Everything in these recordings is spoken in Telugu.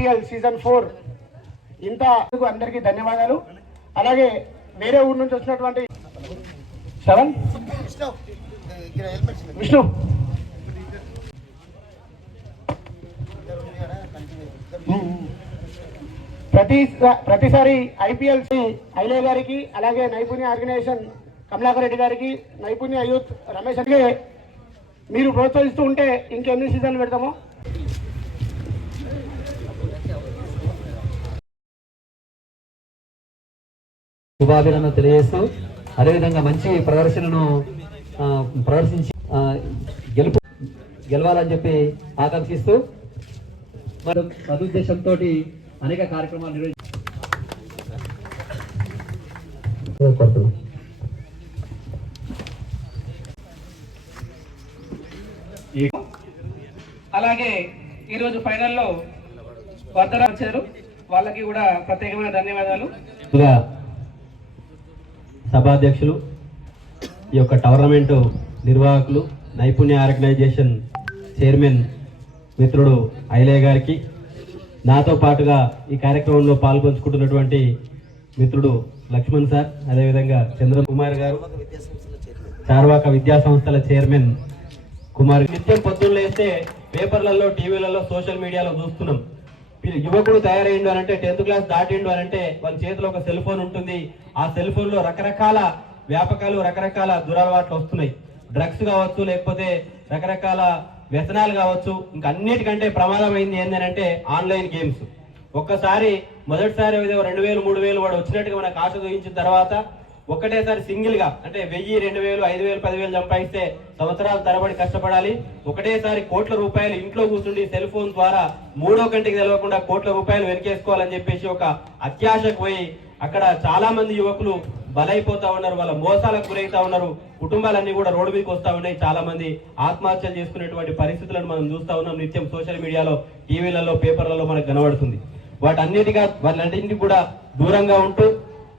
ఐపీఎల్ సీజన్ 4 ఇంత అందరికీ ధన్యవాదాలు. అలాగే వేరే ఊరు నుంచి వచ్చినటువంటి శ్రవణ్, విష్ణు, ప్రతిసారి ఐపీఎల్ ఐలే గారికి, అలాగే నైపుణ్య ఆర్గనైజేషన్ కమలాకర్ రెడ్డి గారికి, నైపుణ్య యూత్ రమేష్ గారికి మీరు ప్రోత్సహిస్తూ ఉంటే ఇంకెన్ని సీజన్లు పెడతామో. శుభాభినందనలు తెలియజేస్తూ అదేవిధంగా మంచి ప్రదర్శనను ప్రదర్శించి గెలవాలని చెప్పి ఆకాంక్షిస్తూ సదుద్దేశంతో అనేక కార్యక్రమాలు నిర్వహించుకుంటున్నాం. అలాగే ఈరోజు ఫైనల్లో వద్దరా వచ్చారు, వాళ్ళకి కూడా ప్రత్యేకమైన ధన్యవాదాలు. సభాధ్యక్షులు, ఈ యొక్క టోర్నమెంటు నిర్వాహకులు, నైపుణ్య ఆర్గనైజేషన్ చైర్మన్ మిత్రుడు ఐలే గారికి, నాతో పాటుగా ఈ కార్యక్రమంలో పాల్పంచుకుంటున్నటువంటి మిత్రుడు లక్ష్మణ్ సార్, అదేవిధంగా చంద్రకుమార్ గారు, చార్వాక విద్యా సంస్థల చైర్మన్ కుమార్. నిత్యం పొద్దున్న లేస్తే పేపర్లలో, టీవీలలో, సోషల్ మీడియాలో చూస్తున్నాం. యువకుడు తయారైండు అని అంటే 10th క్లాస్ దాటిండు అని అంటే వాళ్ళ చేతిలో ఒక సెల్ ఫోన్ ఉంటుంది. ఆ సెల్ ఫోన్ లో రకరకాల వ్యాపకాలు, రకరకాల దురలవాట్లు వస్తున్నాయి. డ్రగ్స్ కావచ్చు, లేకపోతే రకరకాల వ్యసనాలు కావచ్చు. ఇంకా అన్నిటికంటే ప్రమాదమైంది ఏంటంటే ఆన్లైన్ గేమ్స్. ఒక్కసారి మొదటిసారి 2000, 3000 వాడు వచ్చినట్టుగా మనకు ఆశ చూపించిన తర్వాత ఒకటేసారి సింగిల్ గా అంటే 1000, 2000, 5000, 10,000 సంపాదిస్తే సంవత్సరాల తరబడి కష్టపడాలి. ఒకటేసారి కోట్ల రూపాయలు ఇంట్లో కూర్చుండి సెల్ ఫోన్ ద్వారా మూడో కంటికి తెలవకుండా కోట్ల రూపాయలు వెనకేసుకోవాలని చెప్పేసి ఒక అత్యాశకు పోయి అక్కడ చాలా మంది యువకులు బలైపోతా ఉన్నారు, వాళ్ళ మోసాలకు గురైతా ఉన్నారు. కుటుంబాలన్నీ కూడా రోడ్డు మీదకి వస్తా ఉన్నాయి. చాలా మంది ఆత్మహత్యలు చేసుకునేటువంటి పరిస్థితులను మనం చూస్తా ఉన్నాం. నిత్యం సోషల్ మీడియాలో, టీవీలలో, పేపర్లలో మనకు కనబడుతుంది. వాటిన్నిటికి కూడా దూరంగా ఉంటూ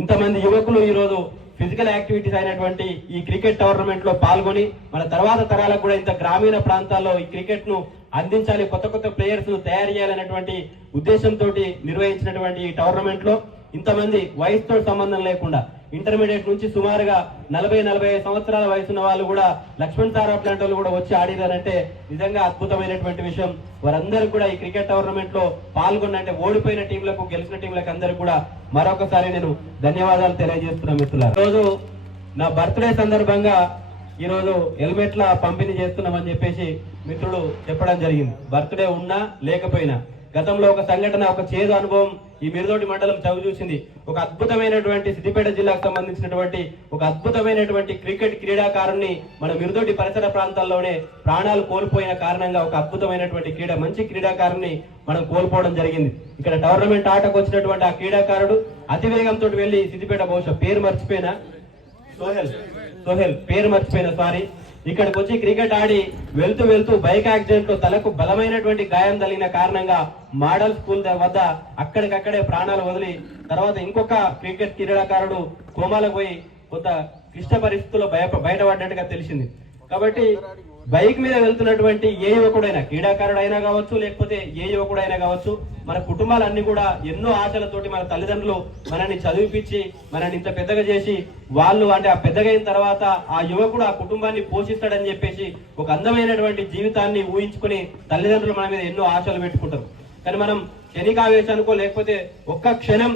ఇంతమంది యువకులు ఈరోజు ఫిజికల్ యాక్టివిటీస్ అయినటువంటి ఈ క్రికెట్ టోర్నమెంట్ లో పాల్గొని మన తర్వాత తరాలకు కూడా ఇంత గ్రామీణ ప్రాంతాల్లో ఈ క్రికెట్ ను అందించాలి, కొత్త కొత్త ప్లేయర్స్ ను తయారు చేయాలనేటువంటి ఉద్దేశంతో నిర్వహించినటువంటి ఈ టోర్నమెంట్ లో ఇంతమంది వయసుతో సంబంధం లేకుండా ఇంటర్మీడియట్ నుంచి సుమారుగా 40-45 సంవత్సరాల వయసున్న వాళ్ళు కూడా లక్ష్మణ్ తారా లాంటి వాళ్ళు కూడా వచ్చి ఆడినారంటే నిజంగా అద్భుతమైనటువంటి విషయం. వారందరూ కూడా ఈ క్రికెట్ టోర్నమెంట్ లో పాల్గొన్నంటే ఓడిపోయిన టీంలకు, గెలిచిన టీంలకు అందరూ కూడా మరొకసారి నేను ధన్యవాదాలు తెలియజేస్తున్నా మిత్రులారా. ఈరోజు నా బర్త్డే సందర్భంగా ఈరోజు హెల్మెట్ల పంపిణీ చేస్తున్నామని చెప్పేసి మిత్రుడు చెప్పడం జరిగింది. బర్త్డే ఉన్నా లేకపోయినా గతంలో ఒక సంఘటన, ఒక చేదు అనుభవం ఈ మిరుదోటి మండలం చవి చూసింది. ఒక అద్భుతమైనటువంటి సిద్దిపేట జిల్లాకు సంబంధించినటువంటి ఒక అద్భుతమైనటువంటి క్రికెట్ క్రీడాకారుణ్ణి మన మిరుదోటి పరిసర ప్రాంతాల్లోనే ప్రాణాలు కోల్పోయిన కారణంగా ఒక అద్భుతమైనటువంటి మంచి క్రీడాకారుని మనం కోల్పోవడం జరిగింది. ఇక్కడ టోర్నమెంట్ ఆటకు వచ్చినటువంటి ఆ క్రీడాకారుడు అతివేగంతో వెళ్లి సిద్దిపేట, బహుశా పేరు మర్చిపోయినా, సోహెల్ పేరు మర్చిపోయినా సారీ, ఇక్కడికి వచ్చి క్రికెట్ ఆడి వెళ్తూ బైక్ యాక్సిడెంట్ లో తలకు బలమైనటువంటి గాయం తగిలిన కారణంగా మోడల్ స్కూల్ వద్ద అక్కడికక్కడే ప్రాణాలు వదిలి తర్వాత ఇంకొక క్రికెట్ క్రీడాకారుడు కోమాలకు పోయి కొంత క్లిష్ట పరిస్థితుల్లో బయటపడ్డట్టుగా తెలిసింది. కాబట్టి బైక్ మీద వెళ్తున్నటువంటి ఏ యువకుడైనా, క్రీడాకారుడైనా కావచ్చు, లేకపోతే ఏ యువకుడైనా కావచ్చు, మన కుటుంబాలన్నీ కూడా ఎన్నో ఆశలతోటి మన తల్లిదండ్రులు మనల్ని చదివిపించి మనల్ని ఇంత పెద్దగా చేసి వాళ్ళు అంటే ఆ పెద్దగైన తర్వాత ఆ యువకుడు ఆ కుటుంబాన్ని పోషిస్తాడని చెప్పేసి ఒక అందమైనటువంటి జీవితాన్ని ఊహించుకుని తల్లిదండ్రులు మన మీద ఎన్నో ఆశలు పెట్టుకుంటారు. కానీ మనం క్షణికావేశానికో లేకపోతే ఒక్క క్షణం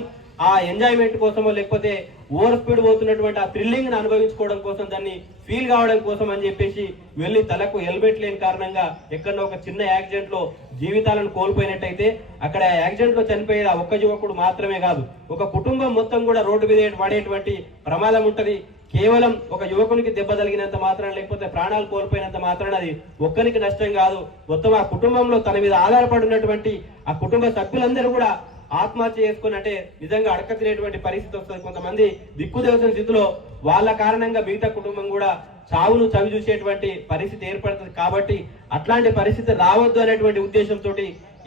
ఆ ఎంజాయ్మెంట్ కోసమో లేకపోతే ఓవర్ స్పీడ్ పోతున్నటువంటి ఆ థ్రిల్లింగ్ ని అనుభవించుకోవడం కోసం, దాన్ని ఫీల్ కావడం కోసం అని చెప్పేసి వెళ్లి తలకు హెల్మెట్ లేని కారణంగా ఎక్కడో ఒక చిన్న యాక్సిడెంట్ లో జీవితాలను కోల్పోయినట్టయితే అక్కడ యాక్సిడెంట్ లో చనిపోయేది ఆ ఒక్క యువకుడు మాత్రమే కాదు, ఒక కుటుంబం మొత్తం కూడా రోడ్డు మీద పడేటువంటి ప్రమాదం ఉంటది. కేవలం ఒక యువకునికి దెబ్బ తగిలినంత మాత్రాన లేకపోతే ప్రాణాలు కోల్పోయినంత మాత్రాన అది ఒక్కరికి నష్టం కాదు, మొత్తం ఆ కుటుంబంలో తన మీద ఆధారపడినటువంటి ఆ కుటుంబ సభ్యులందరూ కూడా ఆత్మహత్య చేసుకుని అంటే నిజంగా అడక తినేటువంటి పరిస్థితి వస్తుంది. కొంతమంది దిక్కుదేవసిన స్థితిలో వాళ్ళ కారణంగా మిగతా కుటుంబం కూడా చావును చవి చూసేటువంటి పరిస్థితి ఏర్పడుతుంది. కాబట్టి అట్లాంటి పరిస్థితి రావద్దు అనేటువంటి ఉద్దేశంతో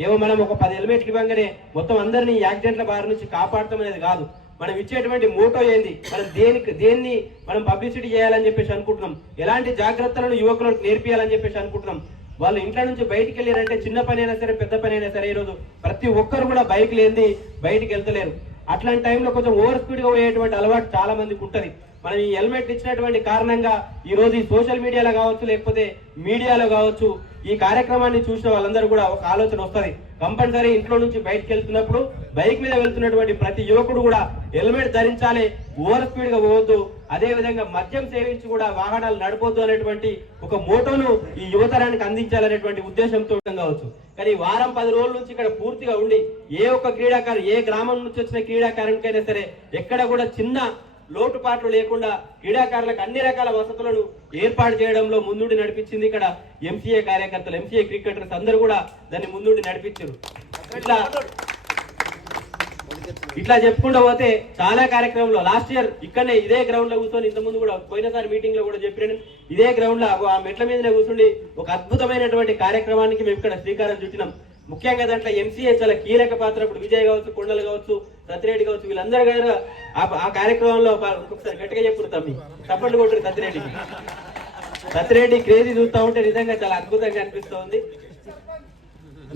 ఏమో మనం ఒక 10 హెల్మెట్లు ఇవ్వగానే మొత్తం అందరినీ యాక్సిడెంట్ల బారి నుంచి కాపాడతాం అనేది కాదు. మనం ఇచ్చేటువంటి మోటో ఏంది, మనం దేన్ని మనం పబ్లిసిటీ చేయాలని చెప్పేసి అనుకుంటున్నాం, ఎలాంటి జాగ్రత్తలను యువకులకు నేర్పియాలని చెప్పేసి అనుకుంటున్నాం. వాళ్ళు ఇంట్లో నుంచి బయటికి వెళ్ళారంటే చిన్న పని అయినా సరే పెద్ద పని అయినా సరే ఈరోజు ప్రతి ఒక్కరు కూడా బైక్ లేనిది బయటికి వెళ్తలేరు. అట్లాంటి టైంలో కొంచెం ఓవర్ స్పీడ్ గా పోయేటువంటి అలవాటు చాలా మందికి ఉంటది. మనం ఈ హెల్మెట్ ఇచ్చినటువంటి కారణంగా ఈ రోజు ఈ సోషల్ మీడియాలో కావచ్చు, లేకపోతే మీడియాలో కావచ్చు, ఈ కార్యక్రమాన్ని చూసిన వాళ్ళందరూ కూడా ఒక ఆలోచన వస్తుంది. కంపల్సరీ ఇంట్లో నుంచి బయటకు వెళ్తున్నప్పుడు బైక్ మీద వెళ్తున్నటువంటి ప్రతి యువకుడు కూడా హెల్మెట్ ధరించాలి, ఓవర్ స్పీడ్ గా పోవద్దు, అదే విధంగా మద్యం సేవించి కూడా వాహనాలు నడపొద్దు అనేటువంటి ఒక మోటోను ఈ యువతరానికి అందించాలనేటువంటి ఉద్దేశంతో కావచ్చు. కానీ వారం 10 రోజుల నుంచి ఇక్కడ పూర్తిగా ఉండి ఏ ఒక్క క్రీడాకారు, ఏ గ్రామం నుంచి వచ్చిన క్రీడాకారునికైనా సరే ఎక్కడ కూడా చిన్న లోటుపాట్లు లేకుండా క్రీడాకారులకు అన్ని రకాల వసతులను ఏర్పాటు చేయడంలో ముందుండి నడిపించింది ఇక్కడ ఎంసీఏ కార్యకర్తలు, ఎంసీఏ క్రికెటర్స్ అందరూ కూడా దాన్ని ముందుండి నడిపించారు. ఇట్లా చెప్పుకుంటూ పోతే చాలా కార్యక్రమంలో లాస్ట్ ఇయర్ ఇక్కడనే ఇదే గ్రౌండ్ లో కూర్చొని ఇంతకుముందు కూడా పోయినసారి మీటింగ్ లో కూడా చెప్పినాను, ఇదే గ్రౌండ్ లో ఆ మెట్ల మీదనే కూర్చుండి ఒక అద్భుతమైనటువంటి కార్యక్రమానికి మేము ఇక్కడ శ్రీకారం చుట్టినాం. ముఖ్యంగా దాంట్లో ఎంసీఏ చాలా కీలక పాత్ర. ఇప్పుడు విజయ్ కావచ్చు, కొండలు కావచ్చు, సత్యరెడ్డి కావచ్చు, వీళ్ళందరూ కూడా ఆ కార్యక్రమంలో ఒకసారి గట్టిగా చెప్పురు తమ్మి, తప్పట్లు కొట్టరు సత్యరెడ్డికి. సత్యరెడ్డి క్రేజీ చూస్తా ఉంటే నిజంగా చాలా అద్భుతంగా అనిపిస్తుంది.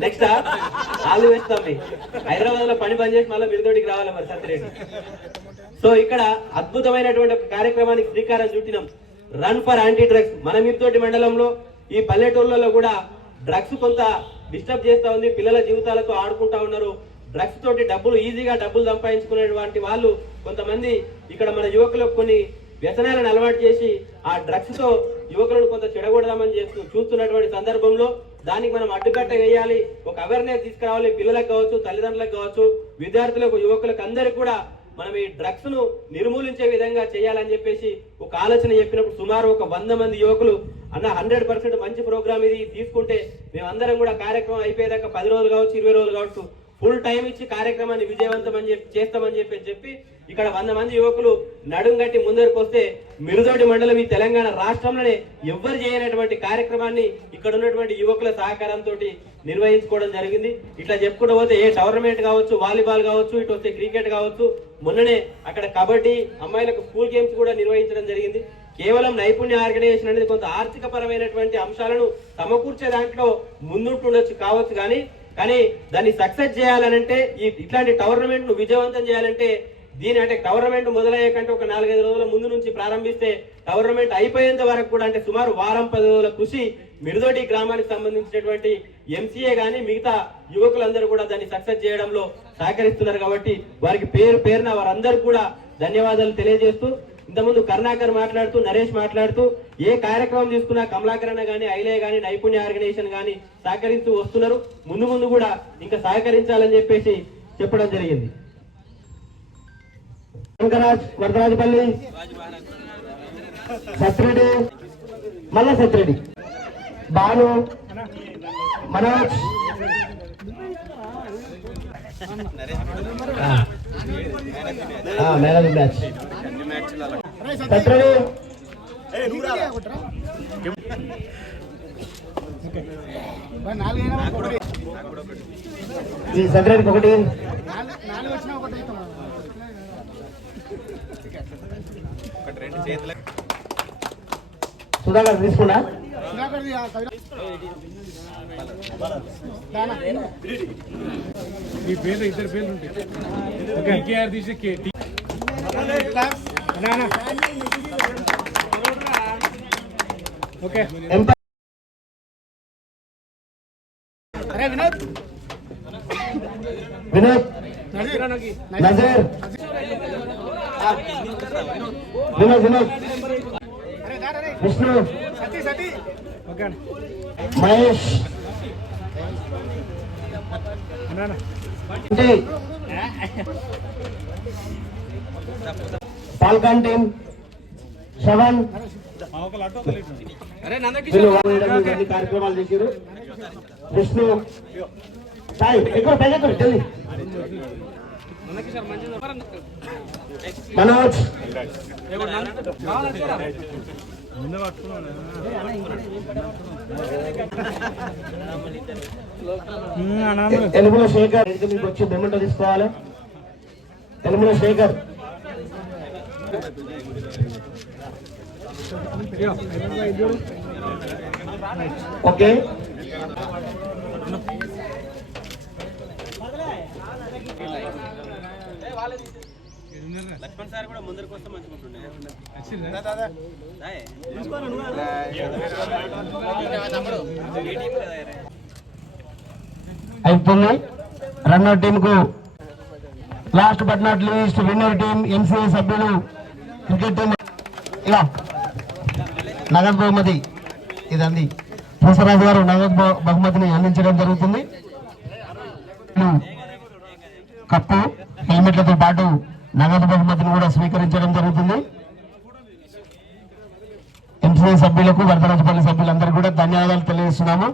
నెక్స్ట్ ఆలు వేస్తాం, హైదరాబాద్ లో పని బంద్ చేసి మళ్ళీ మిరుదోడికి రావాలి మరి సత్యరెడ్డి. సో ఇక్కడ అద్భుతమైనటువంటి ఒక కార్యక్రమానికి శ్రీకారం చుట్టినాం, రన్ ఫర్ యాంటీ డ్రగ్స్. మన మిరుదోటి మండలంలో ఈ పల్లెటూర్లలో కూడా డ్రగ్స్ కొంత డిస్టర్బ్ చేస్తా ఉంది, పిల్లల జీవితాలతో ఆడుకుంటా ఉన్నారు. డ్రగ్స్ తోటి ఈజీగా డబ్బులు సంపాదించుకునేటువంటి వాళ్ళు కొంతమంది ఇక్కడ మన యువకులకు కొన్ని వ్యసనాలను అలవాటు చేసి ఆ డ్రగ్స్ తో యువకులను కొంత చెడగొడదామని చూస్తున్నటువంటి సందర్భంలో దానికి మనం అడ్డుకట్ట వేయాలి, ఒక అవేర్నెస్ తీసుకురావాలి. పిల్లలకు కావచ్చు, తల్లిదండ్రులకు కావచ్చు, విద్యార్థులకు, యువకులకు అందరికీ కూడా మనం ఈ డ్రగ్స్ ను నిర్మూలించే విధంగా చేయాలని చెప్పేసి ఒక ఆలోచన చెప్పినప్పుడు సుమారు ఒక 100 మంది యువకులు అన్న 100% మంచి ప్రోగ్రామ్ ఇది తీసుకుంటే మేమందరం కూడా కార్యక్రమం అయిపోయేదాకా 10 రోజులు కావచ్చు, 20 రోజులు కావచ్చు ఫుల్ టైం ఇచ్చి కార్యక్రమాన్ని విజయవంతం చేస్తామని చెప్పి ఇక్కడ 100 మంది యువకులు నడుం గట్టి ముందరికి వస్తే మిరుదోటి మండలం ఈ తెలంగాణ రాష్ట్రంలోనే ఎవ్వరు చేయనటువంటి కార్యక్రమాన్ని ఇక్కడ ఉన్నటువంటి యువకుల సహకారంతో నిర్వహించుకోవడం జరిగింది. ఇట్లా చెప్పుకుంటూ పోతే ఏ టోర్నమెంట్ కావచ్చు, వాలీబాల్ కావచ్చు, ఇటు వస్తే క్రికెట్ కావచ్చు, మొన్ననే అక్కడ కబడ్డీ, అమ్మాయిలకు స్కూల్ గేమ్స్ కూడా నిర్వహించడం జరిగింది. కేవలం నైపుణ్య ఆర్గనైజేషన్ అనేది కొంత ఆర్థిక పరమైనటువంటి అంశాలను సమకూర్చే దాంట్లో ముందుంటుండొచ్చు కావచ్చు, కానీ దాన్ని సక్సెస్ చేయాలనంటే ఇట్లాంటి టోర్నమెంట్ ను విజయవంతం చేయాలంటే అంటే టోర్నమెంట్ మొదలయ్యే కంటే ఒక 4-5 రోజుల ముందు నుంచి ప్రారంభిస్తే టోర్నమెంట్ అయిపోయేంత వరకు కూడా అంటే సుమారు వారం 10 రోజుల కృషి మిరుదోటి గ్రామానికి సంబంధించినటువంటి ఎంసీఏ గాని మిగతా యువకులందరూ కూడా దాన్ని సక్సెస్ చేయడంలో సహకరిస్తున్నారు. కాబట్టి వారికి పేరున వారందరూ కూడా ధన్యవాదాలు తెలియజేస్తూ, ఇంతకుముందు కరుణాకర్ మాట్లాడుతూ, నరేష్ మాట్లాడుతూ ఏ కార్యక్రమం తీసుకున్నా కమలాకర్ అన్న గానీ, ఐలే గానీ, నైపుణ్య ఆర్గనైజేషన్ గానీ సహకరిస్తూ వస్తున్నారు. ముందు కూడా ఇంకా సహకరించాలని చెప్పేసి చెప్పడం జరిగింది. శంకరాజ్, వరదరాజపల్లి, సత్రెడ్డి, మల్ల సత్రెడ్డి, బాలు, మనోజ్, మేనేజ్ మ్యాచ్ సత్రెడ్డి, ఈ సత్రెడ్డికి ఒకటి, సుధాకర్ తీసుకున్నా ఈ పేర్లు ఇద్దరు పేర్లు ఉంటాయి. తీసే KT okay Vinod, Nazir, Vinod, Vishnu, Mahesh, Falcon team, Shravan, కార్యక్రమాలు చేశారు. విష్ణు, సాయి ఎక్కువ జల్దీ, మనోజ్, ఎలుగుల శేఖర్, మీకు వచ్చి బొమ్మట తీసుకోవాలి. ఎలుగుల శేఖర్, ఓకే లక్ష్మణ్ సార్ కూడా ముందరికి వస్తే మంచిగా అయిపోయింది. రన్నర్ టీమ్ కు last but not least winner team MCA సభ్యులు క్రికెట్ టీం ఇలా నగదు బహుమతి ఇదండి పూసరాజు గారు నగదు బహుమతిని అందించడం జరుగుతుంది. కప్పు హెల్మెట్లతో పాటు నగదు బహుమతిని కూడా స్వీకరించడం జరుగుతుంది. ఎంసీఏ సభ్యులకు వరదరాజపల్లి సభ్యులందరూ కూడా ధన్యవాదాలు తెలియజేస్తున్నాము.